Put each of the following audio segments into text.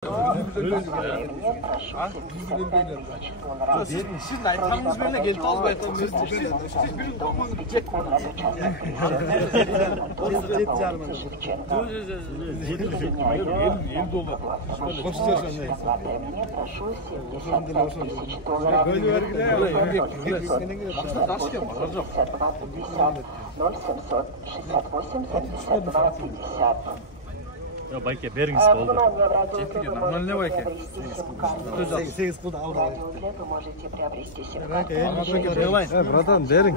Siz aytganınız bilan kelip albayapman. Siz bir to'qmoz jek qo'yasiz. 768 Ya bayke berіңіз болды. Нормальный байке. 8 pulda aldı. Вы можете приобрести Братан, берің.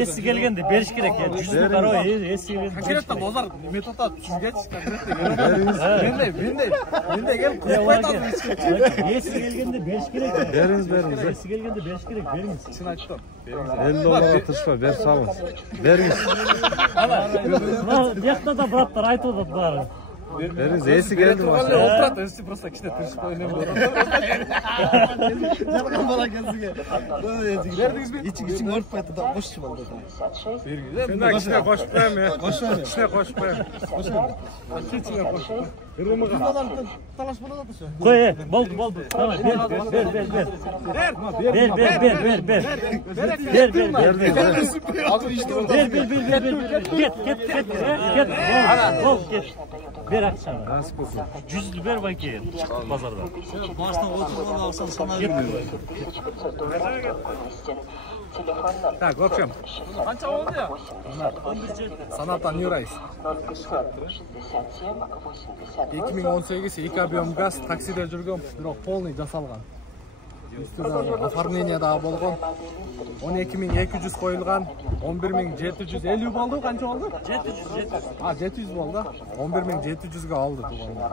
Есі келгенде беріш керек. Жүзді қарау, есі келгенде. Конкретно базар методта түшүнгөчү менде келип кызыкпайтам. Есі келгенде беріш керек. Беріңіз. Есі келгенде беріш керек, беріңіз. Чын айтып $50 тышпа, бер салыңыз. Беріңіз. Яқта да браттар айтып отыр. Беріңіз, есі келді машина. Олтрат, өсі просто кішіне түршіп ойнайын болды. Жарған бала келсіге. Бердіңіз бе? İçin örtüp baytı da boş çıkmadı. Мен кішіне қошып қоям, кішіне қошып қоям. Кішіне қошып қоям. Талаш болады ше. Қой, болды. Tamam, Get. Ver akşam. Nasip olsun. 100 ver bayke. Çıktık pazardan. Başına oturmadan alsan sana vermiyor. Так, в общем, қанша болды ya? Санаттан Юрайс. 2018 2 объем газ таксиде жүргөн, бирок полный жасалган. Üstüde оформление да болгон. 12200 коюлган, 11750 болду, канча болду? 700. 700 болду. 11700 алды туугандар.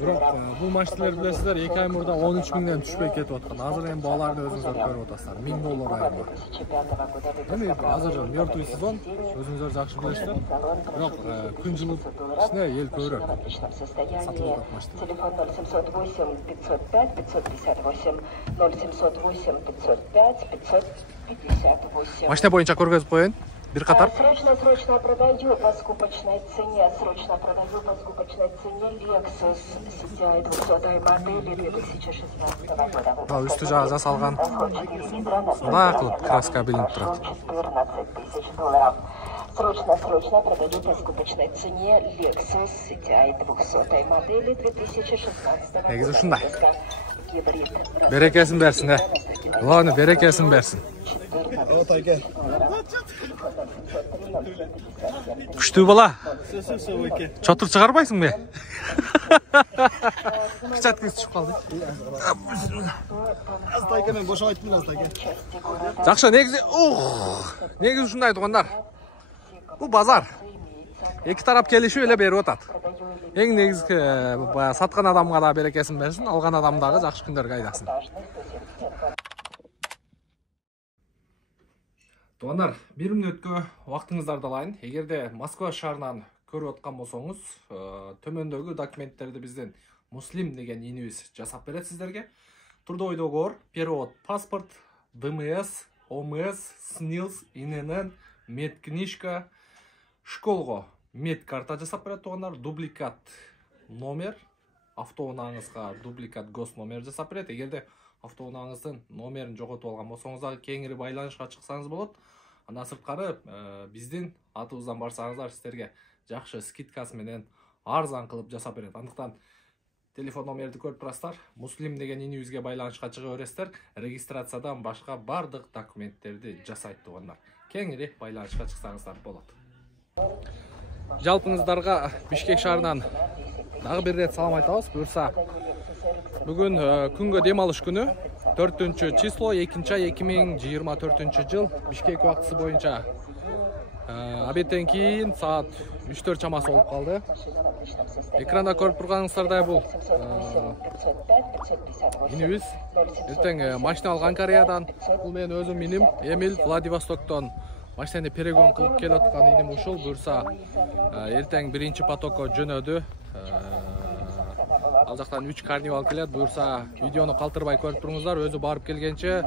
Бирок бул машиналар билесиздер, 2 ай мурда 13000ден түшпөй кетип аткан. Азыр эми бааларды өзүңүздөр көрүп атасыздар. $1000 айына. Эми азыр мертвый сезон, өзүңүздөр жакшы билесиздер. Бирок күн жылып ичинде эл көбүрөөк сатылып атат машина. Телефон 0708 505 558 0708 505 558. Машина боюнча көргөзүп коеюн. Бир катар. Срочно продаю по скупочной цене. Lexus CTI 200 модели 2016 года. Үстү жагы жасалган. Мына кылып краска билинип турат. $14 000. Срочно продаю по скупочной цене Lexus CTI 200 модели 2016 года. Негизи ушундай. Берекесин берсин, Главное, берекесин берсин. Күчтүү бала. Чотур чыгарбайсың бе? Кычаткыз түшүп калды. Aztayken ben boşa aytmın aztayken. Жакшы, негизи ушундай туугандар. Бул базар. Эки тарап келишип эле берип атат. Эң негизги саткан адамга да берекесин берсин, алган адам дагы жакшы күндөргө айдасын. Туугандар, 1 мүнөткө убактыңыздарды алайын. Эгерде Москва шаарынан көрүп аткан болсоңуз, төмөндөгү документтерди биздин Муслим деген инибиз жасап берет сиздерге. Трудовой договор, перевод, паспорт, ДМС, ОМС, СНИЛС, ИНН, медкнижка, школго медкарта жасап берет туугандар, дубликат номер, автоунааңызга дубликат гос номер жасап берет. Эгерде автоунааңыздын номерин жоготуп алган болсоңуз дагы кеңири байланышка чыксаңыз болот. Андан сырткары биздин атыбыздан барсаңыздар сиздерге жакшы скидкасы менен арзан кылып жасап берет. Андыктан телефон номерди көрүп турасыздар. Муслим деген инибизге байланышка чыга бересиздер. Регистрациядан башка бардык документтерди жасайт туугандар. Кеңири байланышка чыксаңыздар болот. Жалпыңыздарга Бишкек шаарынан дагы бир рет салам айтабыз. Буюрса, бүгүн күнгө дем алыш күнү, 4 число 2 ай 2024 жыл Бишкек убактысы боюнча обедтен кийин саат 3-4 чамасы болуп калды. Экранда көрүп турганыңыздардай бул инибиз эртең машина алган Кореядан. Бул мен өзүм иним Эмил Владивостоктон машинаны перегон кылып келип аткан иним ушул. Буюрса эртең 1-чи потокко жөнөдү. Ал жактан 3 карнивал келет. Буюрса видеону калтырбай көрүп туруңуздар. Өзү барып келгенче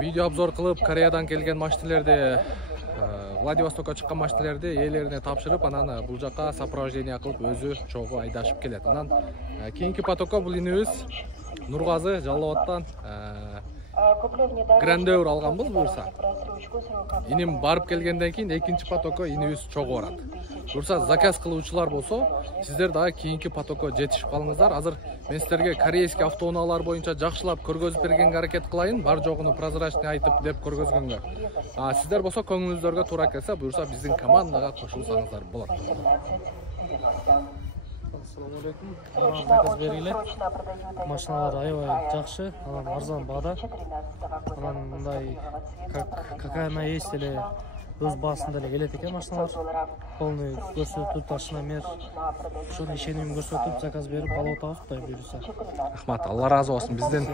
видео обзор кылып Кореядан келген машиналерди Владивостокко чыккан машиналерди ээлерине тапшырып, анан бул жака сопровождение кылып өзү чогуу айдашып келет. Анан кийинки потокко бул инибиз Нургазы Жалал Абадтан Грандeur алганбыз буюрса. Иним барып келгенден кийин экинчи потокко инибиз чогуу барат. Буюрса заказ кылуучулар болсо, сиздер дагы кийинки потокко жетишип калыңыздар. Азыр мен сиздерге корейский автоунаалар боюнча жакшылап көргөзүп бергенге аракет кылайын, бар жогуну прозрачный айтып деп көргөзгөнгө. Сиздер болсо көңүлүңүздөргө туура келсе, буюрса биздин командага кошулсаңыздар болот. Assalomu alaykum. Zakaz beringlar. Mashinalar aябай жакшы, анан арзан баада. Анан мындай какая она есть эле өз баасында эле келет экен машиналар. Полный көрсөтүп, ташнамер, ошону ишеним көрсөтүп, заказ берип алып атабыз, Кудай буйруса. Рахмат, Алла разы болсун. Биздин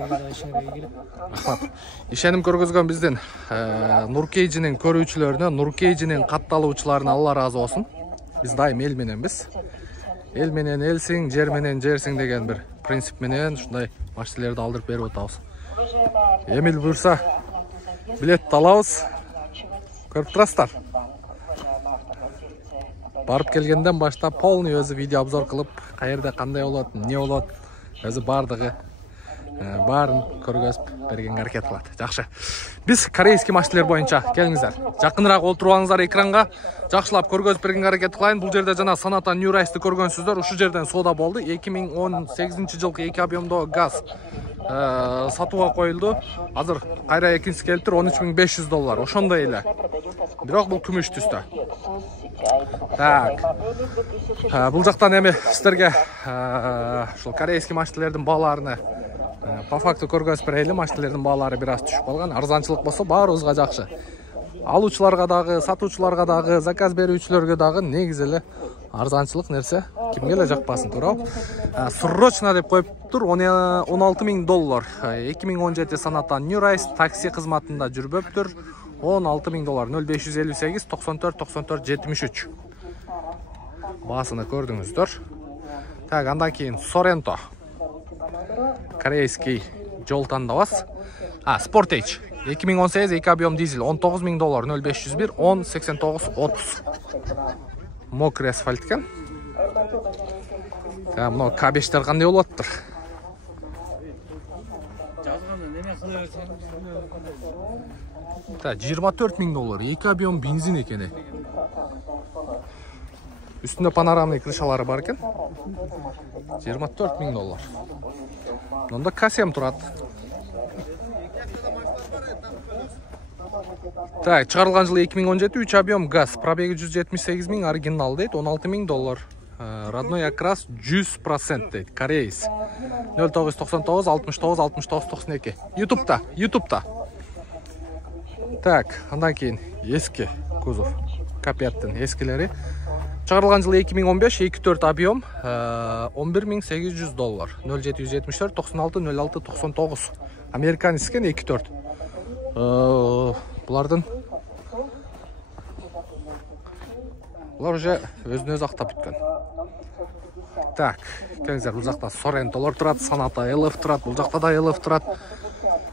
Рахмат. Ишеним көргөзгөн биздин Нуркейжинин көрүүчүлөрүнө, Нуркейжинин катталуучуларына Алла разы болсун. Биз дайым эл мененбиз. Эл менен элсиң, жер менен жерсиң деген бир принцип менен ушундай машиналерди алдырып берип атабыз. Эмил буйрса, билет алабыз. Көрүп турасыздар. Барып келгенден баштап полный өзү видео обзор кылып, каерде кандай болот, эмне болот, өзү бардыгы баарын көргөзүп бергенге аракет кылат. Жакшы. Биз корейский машиналар боюнча келиңиздер. Жакыныраак отуруп алыңыздар экранга. Жакшылап көргөзүп бергенге аракет кылайын. Бул жерде жана Sonata New Rice'ты көргөнсүздөр. Ушул жерден соода болду. 2018-жылкы 2 объемдо газ сатууга коюлду. Азыр кайра экинчиси келип тур, $13.500. Ошондой эле. Бирок бул күмүш түстө. Так. Бул жактан эми сиздерге ушул корейский машиналардын бааларыны по факту көргөзүп берели. Машиналардын баалары бир аз түшүп калган. Арзанчылык болсо баарыбызга жакшы. Алуучуларга дагы, сатуучуларга дагы, заказ берүүчүлөргө дагы негизи эле арзанчылык нерсе кимге эле жакпасын, туурабы? Срочно деп коюп тур, $16.000. 2017 Sonata New Rice такси кызматында жүрбөптүр. $16.000, 0558 94 94 73. Баасыны көрдүңүздөр. Так, андан кийин Sorento. Корейский жол тандабас. Sportage. 2018 2 объем дизель, $19.000, 0501 10 89 30. Мокрый асфальт екен. Мына К5-тер кандай болуп атыптыр? $24.000, 2 объем бензин экен. Үстүндө панорамный крышалары бар экен. $24.000. Мында К7 турат. Так, чыгарылган жылы 2017, 3 объем газ, пробеги 178 000, оригинал дейт, $16.000. Родной окрас 100% дейт, кореец. 0999 69 69 92. YouTube'та. Так, андан кийин эски кузов. К5-тин эскилери. Чыгарылган жылы 2015, 2.4 объем, $11.800. 0774 96 06 99. Американец экен 2.4. Булар уже өзүн өзү актап бүткөн. Так, келиңиздер, бул жакта Sorentолор турат, Sonata LF турат, бул жакта да LF турат.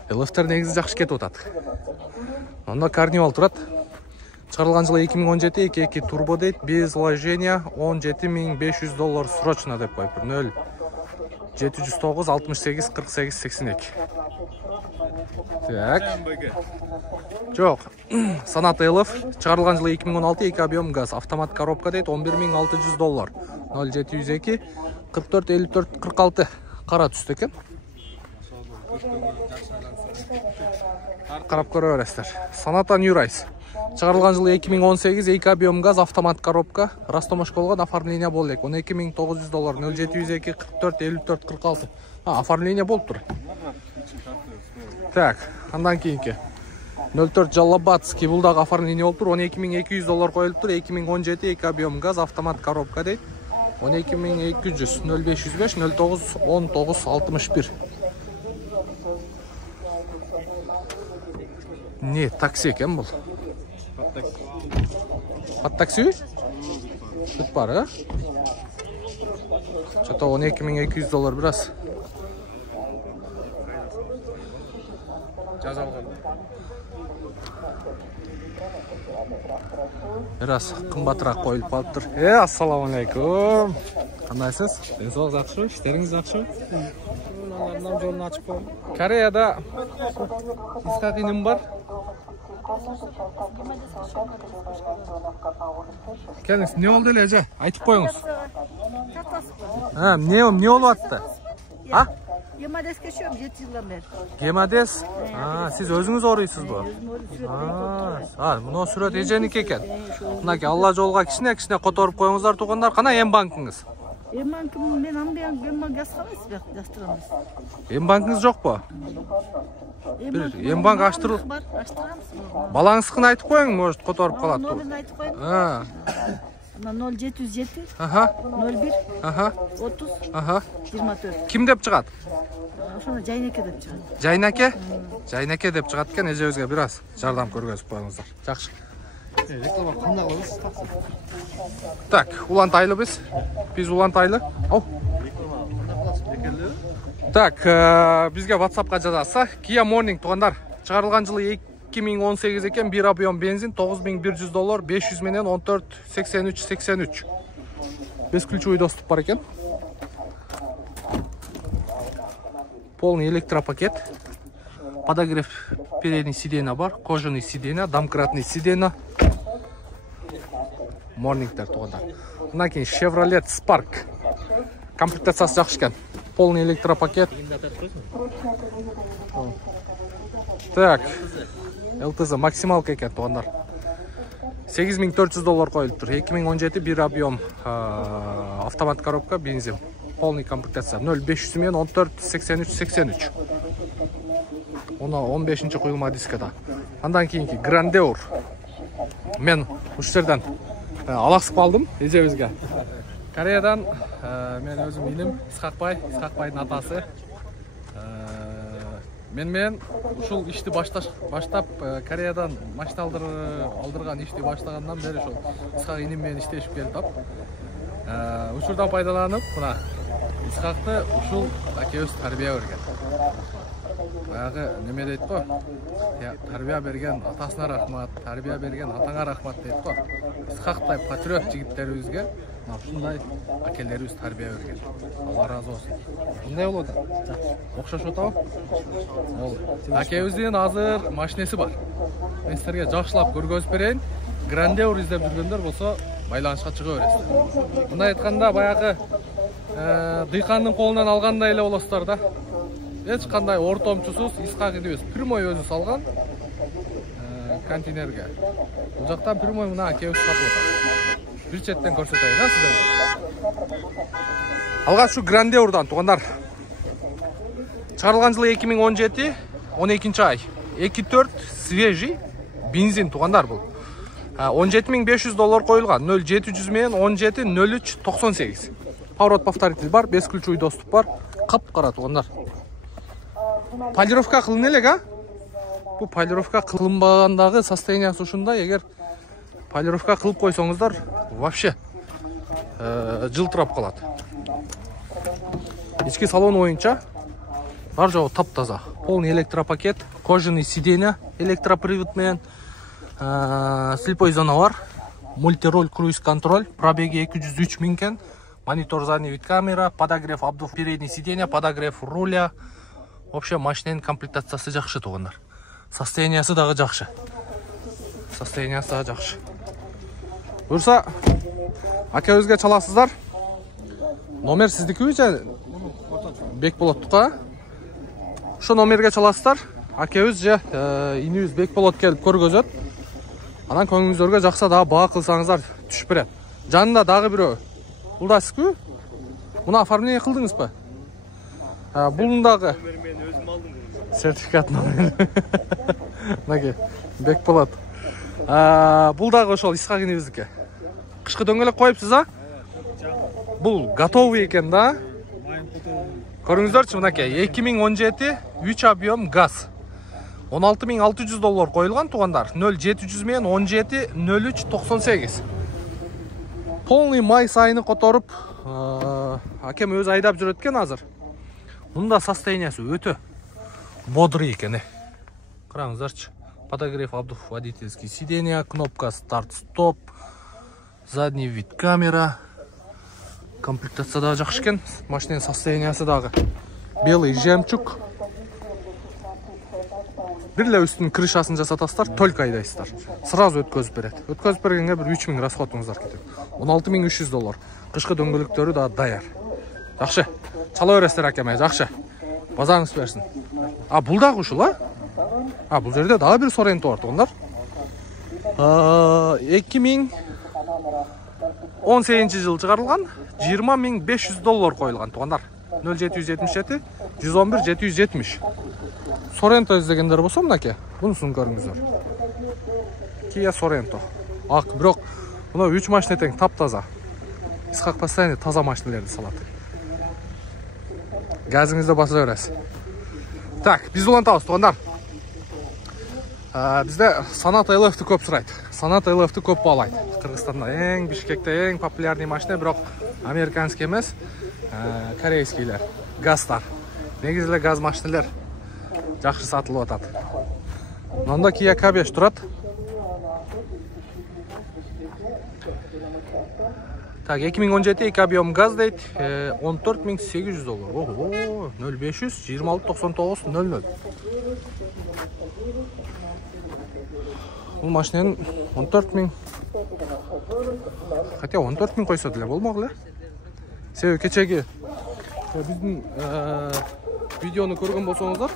LF-тер негизи жакшы кетип атат. Анда Carnival турат. Чыгарылган жылы 2017, 2.2 турбо дейт, без вложения, $17.500 срочно деп коюптур. 0 709 68 48 82. Так. Жок. Sonata LF чыгарылган жылы 2016, 2 объем газ, автомат коробка дейт, $11.600. 0702 44 54 46. Кара түстө экен. Карап көрө бересиздер. Sonata New Rice. Чыгарылган жылы 2018, 2 объем газ, автомат коробка, растомош болгон, оформление болду элек. $12.900. 0702 44 54 46. Оформление болуп тур. Так, андан кийинки 04 Жалабатский, бул дагы оформление болуп тур. $12.200 коюлуп тур. 2017, 2 объем газ, автомат коробка дейт. $12.200. 0505 09 19 61. Не, такси экен бул. От такси? Тут бар, Что-то $12.200 бир аз. Жазалган. Biraz kımbatırak koyulup kalıптыр. Assalamu alaikum. Qandaysiz? Денсаулық жақсы, işleriniz жақсы? Onlardan yolunu açıp koyun. Koreyada İshak inim var. Kendiniz ne oldu öyle Ece? Aytıp koyunuz. Ha, ne olup Ha? Gemades geçiyorum 7 yıldan beri. Gemades? Ha, siz özünüz oruysunuz bu. Ha, bunu süret Ece'nik eken. Bunaki Allah jolga kişine kotorup koyuңuzдар туғандар. Қана ем банкыңыз? Em bankım ben ambayan bank yazsanız yazdıramız. Em bankыңыз жоқ па? Em bank açtырыл. Балаңызды айтып қойың, может которуп қалады. Номерін айтып қойың. Ha. 0707 Aha. 01 Aha. 30 Aha. 24. Kim деп шығады? Ошоны Жайнеке деп чыгат. Жайнаке? Жайнаке деп шығады екен, ежебізге біраз жардам көргөзүп қойыңыздар. Жақсы. Так, Улантайлы біз Улантайлы. Ау. Так, бізге WhatsApp-қа жазасыз. Kia Morning туғандар. Шығарылған жылы 2018 екен, bir объем бензин $9100, 500 менен 14 83 бесключевой доступ бар екен. Полный электропакет. Подогрев передний сиденья бар, кожаный сиденья, домкратный сиденья. Morningтер туғандар. Мына кейін Chevrolet Spark. Комплектациясы жақсы екен. Полный электропакет. Так. ЛТЗ максималка екен туғандар. $8400 қойылып тұр. 2017 bir объем автомат коробка бензин. Полный комплектация. 0500 мен 14 83 Оны 15-ші құйылма дискада. Андан кейінгі Grandeur. Мен ұштерден алақсып қалдым ежебізге. Кореядан мен өзім инім Исхақбайдың атасы. Мен ушул ишти баштап Кореядан машина алдырган ишти баштагандан бери ошол Исхак иним менен иштешип келип учурдан пайдаланып, мына Исхакты ушул акебиз тарбия берген. Баягы неме дейт го? Тарбия берген атасына рахмат, тарбия берген атаңа рахмат дейт го. Исхактай патриот жигиттерибизге ушундай акелерибиз тарбия берген. Алла разы болсун. Кандай болот? Окшош отабы? Акебиздин азыр машинеси бар. Мен силерге жакшылап көргөзүп берейин. Grandeur издеп жүргөндөр болсо байланышка чыга бересиздер. Мындай айтканда баягы дыйкандын колунан алгандай эле болосуздар да. Эч кандай ортомчусуз Исхак инибиз прямой өзү салган контейнерге. Бул жактан прямой мына акебиз сатып атат. Bir четтен көрсөтөйүн, сиздерге. Алгач ушу Grandeur-дан тугандар. Чыгарылган жылы 2017, 12 ай. 2.4 свежий бензин тугандар бул. $17500 коюлган. 0700 менен 17 03 98. Поворот-повторитель бар, бесключевой доступ бар. Кап-кара тугандар. Полировка кылын элек, а? Бул полировка кылынбагандагы состояниясы ушундай. Эгер полировка кылып койсоңуздар, вообще жылтырап калат. Ички салон боюнча бар жогу таптаза. Полный электропакет, кожаный сиденья, электропривод менен, слепой зона бар, мультироль круиз контроль, пробеги 203 000 кен, монитор задний вид камера, подогрев обдув передний сиденья, подогрев руля. Вообще машиненин комплектациясы жакшы тугандар. Состояниясы дагы жакшы. Бурса, акебизге чаласыздар. Номер сиздикиби же Бекболоттука? Ошо номерге чаласыздар. Акебиз же инибиз Бекболот келип көргөзөт. Анан көңүңүздөргө жакса дагы баа кылсаңыздар түшүп берет. Жанында дагы бирөө. Бул да сизби? Муну оформление кылдыңызбы? Бул дагы сертификат номер. Мынаке Бекболот. Бул дагы ошол Исхак инибиздики. Кышкы дөңгөлөк коюпсуз, а? Бул готовый экен да. Көрүңүздөрчү, мынакей 2017 3 объем газ. $16600 коюлган тугандар. 0700 менен 17 03 98. Полный май сайыны которуп, акем өзү айдап жүрөт экен азыр. Мында состояниясы өтө бодрый экен. Караңыздарчы. подогрев обдув, водительский сиденья, кнопка старт-стоп, задний вид камера. Комплектация да жақсы екен. Машинаның состояниясы дағы белый жемчуг. Бірлі үстінің крышасын жасатасыздар, только айдайсыздар. Сразу өткөзіп береді. Өткөзіп бергенге бір 3000 расходыңыздар кетеді. $16300. Қышқы дөңгелектері да даяр. Жақсы. Чала өрестер әкеме, жақсы. Базаңыз берсін. Бұл дағы ұшыл, бұл жерде дағы бір Sorento бар тұғындар. 2018 жыл шығарылған, $20500 қойылған тұғындар. 0777 111 770. Sorento іздегендер болса мұнаке, бұнысын көріңіздер. Kia Sorento. Бірақ бұна 3 машина тең тап-таза. Исқақ постоянно таза машиналерді салады. Газыңызды баса өресіз. Так, біз ұлантауыз тұғандар. Бізде Sonata LF-ті көп сұрайды. Sonata LF-ті көп балайды. Қырғызстанда ең, Бишкекте ең популярный машина, бірақ американский емес, корейскийлер, газдар. Негізілі газ машиналер жақсы сатылып атады. Онда Kia K5 тұрады. Так, 2017 2 объем газ дейді, $14800. Ого, 0500 2699 00. Бұл машинаның 14000. Хотя 14000 қойса діле болмағылы. Себебі кечеге біздің видеоны көрген болсаңыздар,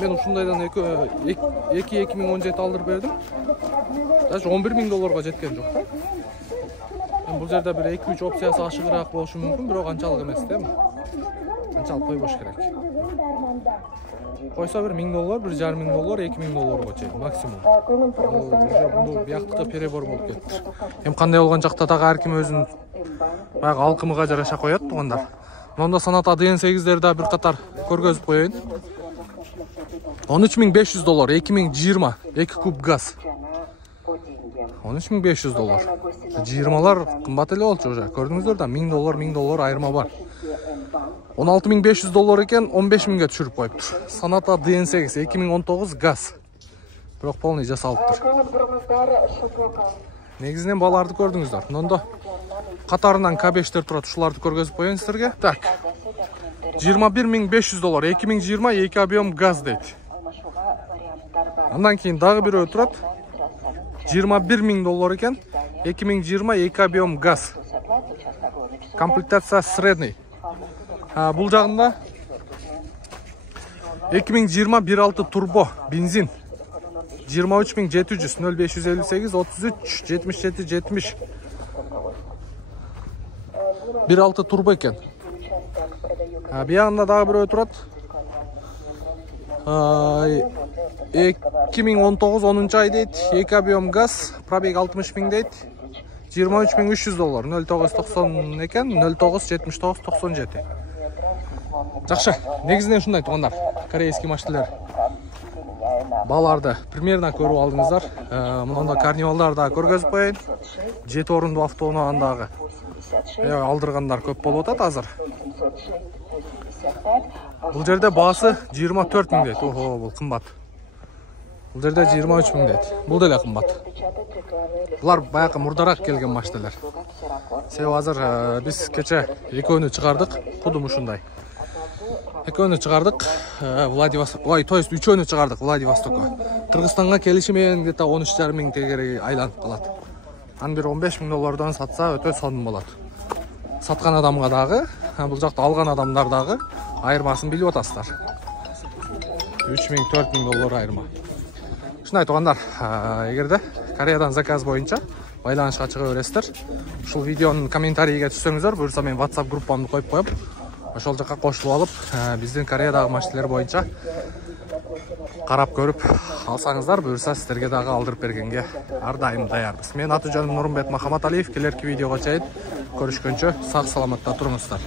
мен ұшындайдан 2017 алдыр бердім. Даже $11000 жеткен жоқ. Бұл жерде бір 2-3 опциясы ашығырақ болушы мүмкін, бірақ анчалық емес, деймін. Анчалық қой бош керек. Қойса бір $1000, $1500, $2000 қойчайды, максимум. Бұл бияқтықы перебор болып кетті. Қандай болған жақтатағы әркім өзін алқымыға жараша қояды тұғандар. Онда Sonata DN8-дерді бір қатар көргөзіп қойайын. $13500, 2020, 2 куб газ. $13500. 20-лар қымбат елі олчы уже. Көрдіңіздер да, $1000 айырма бар. $16500 екен, $15000-ге түшіріп қойып тұр. Sonata DN8 2019 газ. Бірақ полный жасалып тұр. Негізінен баларды көрдіңіздер. Онда қатарынан K5-тер тұрады, ұшыларды көргізіп қойын сіздерге. Так, $21500, 2020 2 объем газ дейді. Андан кейін дағы бір өтірат, $21000 екен, 2020 2 объем газ. Комплектация средний. Бұл жағында 2020 1.6 турбо, бензин. 23700, 0558 33 77 70. 1.6 турбо екен. Бияғында дағы бір өтірат. 2019 10 ай дейді, 2 объем газ, пробег 60000 дейді, $23300, 0990 екен, 097997. Жақшы, негізінен шындай тұғандар, корейский машиналар. Баларды примерно көріп алдыңыздар. Мұнда карнивалдарда көргізіп қойын. 7 орынды автоунаандағы алдырғандар көп болып отады азыр. Бұл жерде басы 24000 дейді. Охо, бұл қымбат. Бұл жерде 23000 дейді. Бұл деле қымбат. Бұлар баяқы мұрдарақ келген машиналар. Себебі азыр біз кече екеуіні шығардық, құдым ұшындай. Екеуіні шығардық Владивостокқа, то есть үшеуіні шығардық Владивостокқа. Қырғызстанға келішімен где-то 13,500 тегере айланып қалады. Бір $15000 сатса өте соным болады. Сатқан адамға дағы, бұл жақта алған адамдардағы айырмасын біліп отасыздар. $3000-4000 айырма. Шын айтуғандар, егерде Кореядан заказ бойынша байланышқа шыға өрестір. Шыл видеоның комментарийге түссеңіздер, бұйырса мен WhatsApp группамды қойып қойып, ошол жаққа қосылып алып, біздің Кореядағы машиналар бойынша қарап көріп алсаңыздар, бұйырса сіздерге дағы алдырып бергенге ардайым даярбыз. Мен аты жөнім Нұрымбет Махаматалиев, келерки видеоға чейін көрішкенше сақ саламатта тұрыңыздар.